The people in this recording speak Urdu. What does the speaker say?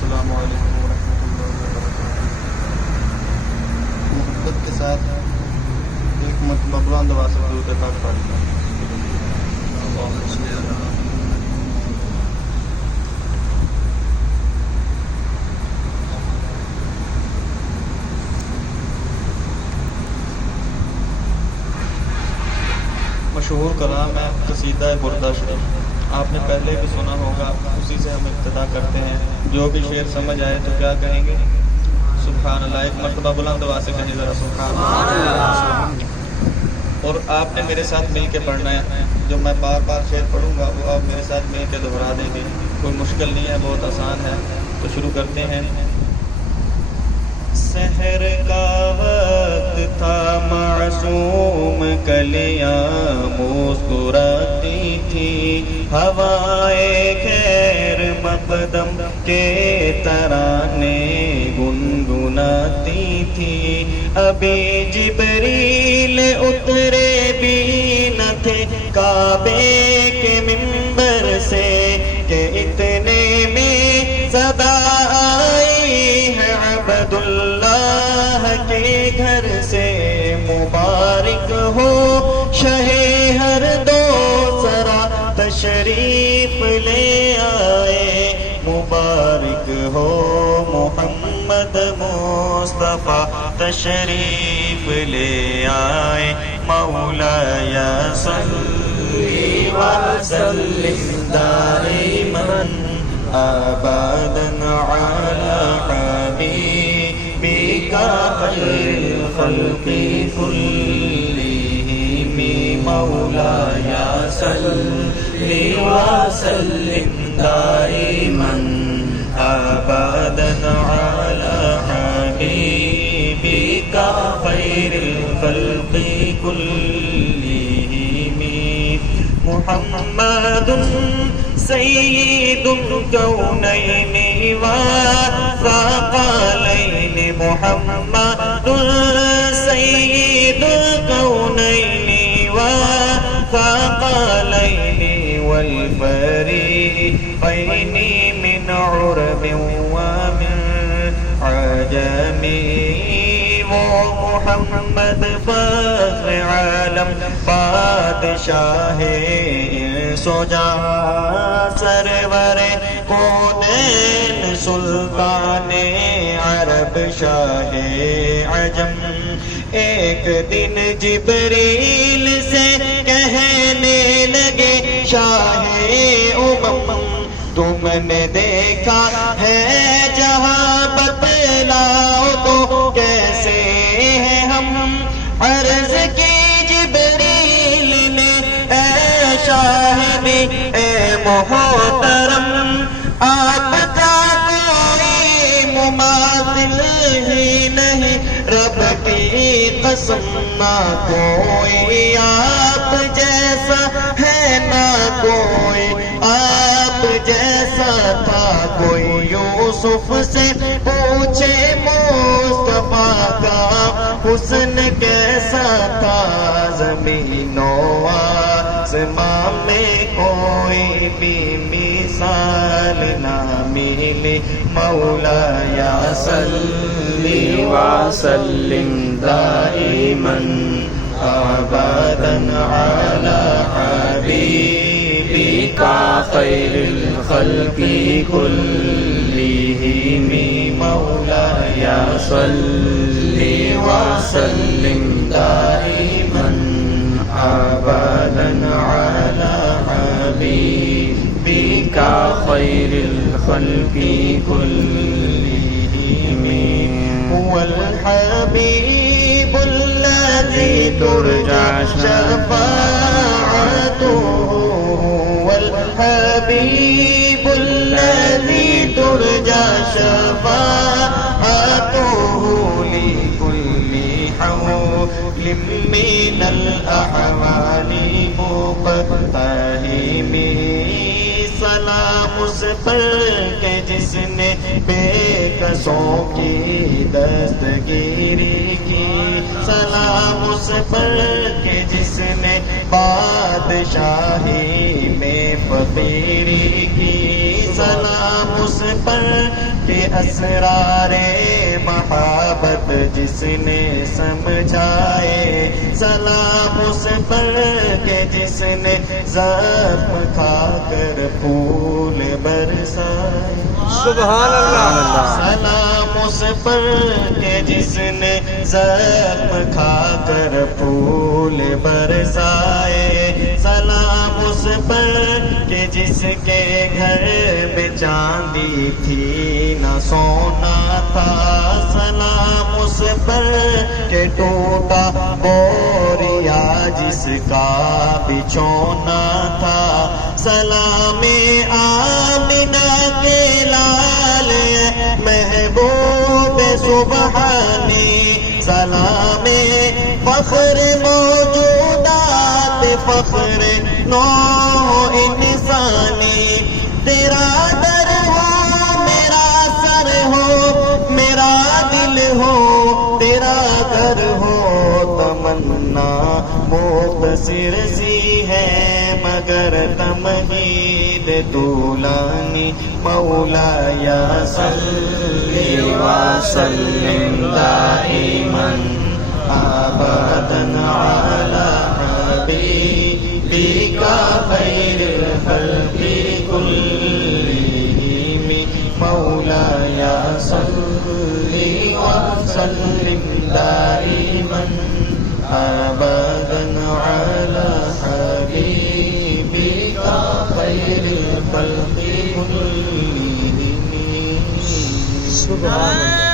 السلام علیکم ورحمۃ اللہ وبرکاتہ۔ محبت کے ساتھ ایک مرتبہ بلند آواز سے درود پاک پڑھنا۔ مشہور کلام ہے قصیدہ بردہ شریف، آپ نے پہلے بھی سنا ہوگا، اسی سے ہم ابتدا کرتے ہیں۔ جو بھی شعر سمجھ آئے تو کیا کہیں گے؟ سبحان اللہ۔ ایک مرتبہ بلند آواز سے کہیں ذرا سبحان اللہ۔ اور آپ نے میرے ساتھ مل کے پڑھنا ہے۔ جو میں بار بار شعر پڑھوں گا وہ آپ میرے ساتھ مل کے دہرا دیں گے، کوئی مشکل نہیں ہے، بہت آسان ہے۔ تو شروع کرتے ہیں۔ سحر کا وقت تھا، معصوم کلیاں مسکراتی تھی، ہوائے خیر مقدم کے ترانے گنگناتی تھی۔ ابھی جبریل اترے بھی نہ تھے کعبے کے منبر سے کہ اتنے میں صدا آئی ہے عبداللہ کے گھر سے۔ مبارک ہو شہ ہر دو سرا تشریف لے آئے، مبارک ہو محمد مصطفیٰ تشریف لے آئے۔ مولاي صلی وسلم دائما ابدا علی حبیبک خیر الخلق كلهم۔ مولاي صلی وسلم دائما ابدا علی حبیبک خیر الخلق كلهم۔ محمد سید الکونین والثقلین، محمد سید الکونین والثقلین والفریقین من عرب ومن عجم۔ وہ محمد فخر عالم، بادشاہ سوجا، سرور کونین، سلطان عرب، شاہ عجم۔ ایک دن جبریل سے کہنے لگے شاہ امم، تم نے دیکھا ہے جہاں، بتلاؤ تو کیسے ہیں ہم؟ عرض کی جبریل نے اے شاہدی اے محترم، آپ کا کوئی مماثل ہی نہیں، رب کی قسم نہ کوئی آپ جیسا ہے، نہ کوئی آپ جیسا تھا۔ کوئی یوسف سے پوچھے مصطفیٰ کا حسن کیسا تھا، زمین و آسمان میں کوئی بھی مثال نہ ملی۔ مولاي صلی وسلم دائما ابدا علی حبیبک خیر الخلق كلهم۔ مولاي صلی وسلم دائما ابدا علی حبیبک خیر الخلق كلهم۔ هو الحبیب الذی ترجى شفاعته، هو الحبیب الذی ترجى شفاعته، لكل حول من الأحوال مقتحم۔ سلام اس پر کہ جس نے بے کسوں کی دستگیری کی، سلام اس پر کہ جس نے بادشاہی میں فقیری کی، سلام اس پر کہ اسرار محبت جس نے سمجھائے، سلام اس پر کہ جس نے زخم کھا کر پھول برسائے، سبحان اللہ، سلام اس پر کہ جس نے زخم کھا کر پھول برسائے، سلام اس پر کہ جس کے گھر میں چاندی تھی نہ سونا تھا، سلام اس پر کہ ٹوٹا بوریا جس کا بچھونا تھا، سلام آمنہ کے لال محبوب سبحانی، سلام فخر موجودات فخر نوع انسانی، تیرا در ہو میرا سر ہو میرا دل ہو تیرا گھر ہو، تمنا مختصر سی ہے مگر تمہید طولانی، مولایا صلی وسلم دائما ابدا علی حبیبک خیر الخلق کلہم، مولایا صلی وسلم دائما ابدا علی حبیبک خیر الخلق کلہم۔ سبحان اللہ۔